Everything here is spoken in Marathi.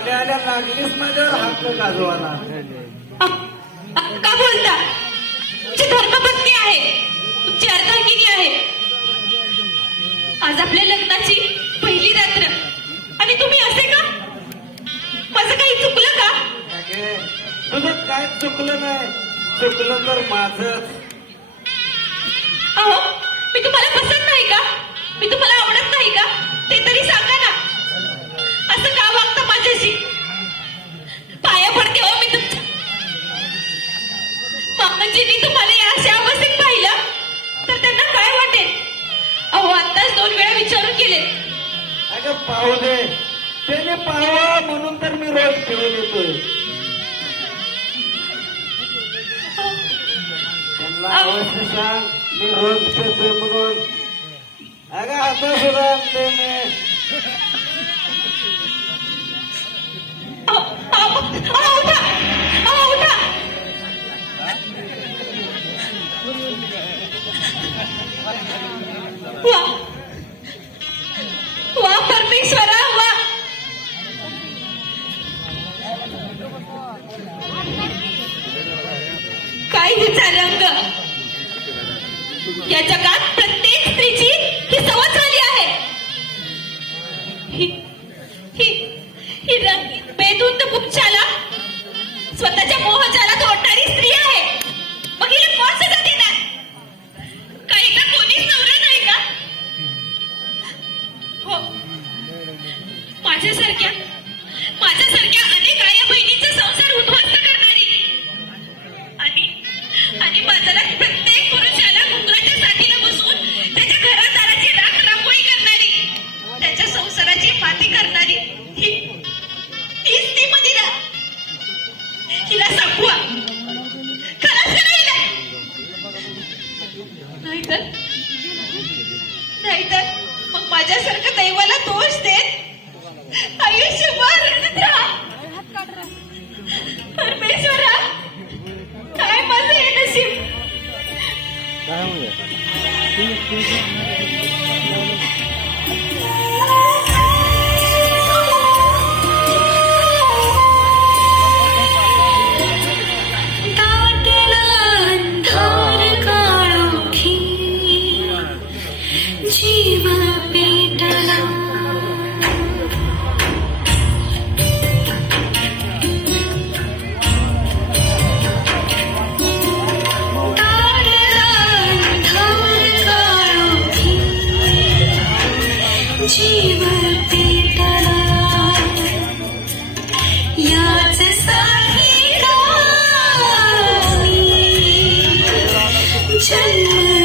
आल्या आल्या लागलीच माझ्यावर हक्क गाजवाला. का बोलता? तुमची धर्मपत्नी आहे, तुमची अर्धांगिनी आहे. आज आपल्या लग्नाची पहिली रात्र आणि तुम्ही असे का? माझं काही चुकलं का? तुझं काय चुकलं नाही, चुकलं तर माझंच. अहो, मी तुम्हाला पसंत नाही का? मी तुम्हाला आवडत नाही का? ते तरी सांगा ना. असं का वागता माझ्याशी? पाया पडते हो मी तुमच्या. मामाजींनी तुम्हाला या अशा अवस्थेत पाहिलं तर त्यांना काय वाटेल? अहो, आत्ताच 2 वेळा विचारून गेले. अगं पाहू दे, त्याने पाहावा म्हणून तर मी रोज फिरून येतोय. त्यांना अवश्य सांग मी रोज फिरतोय म्हणून. अगं आता सुद्धा आणते मी. वा परमेश्वरा, वा. काय हिचा रंग. या जगात प्रत्येक स्त्रीची ही सवय झाली आहे. ही रंगीत बेधुंद मुखशाला स्वतःच्या मोहजालात ओढणारी स्त्री आहे. मग हिला कोण सजा देणार? काही का कोणीच नवरा नाही का? हो, माझ्यासारख्या अनेक आया बहिणींचा संसार उद्ध्वस्त करणारी आणि बाजारात प्रत्येक पुरुषाला घुंगराच्या साठीला बसून त्याच्या घरादाराची राख रांगोळी करणारी, त्याच्या संसाराची माती करणारी तीच ती मदिरा. हिला सांगवा खरंच का नाहीतर मग माझ्यासारखं दैवाला दोष देत आयुष्यभर रडत राहा. परमेश्वरा, काय माझं हे नशीब. जीव पेटला याच साही जन्म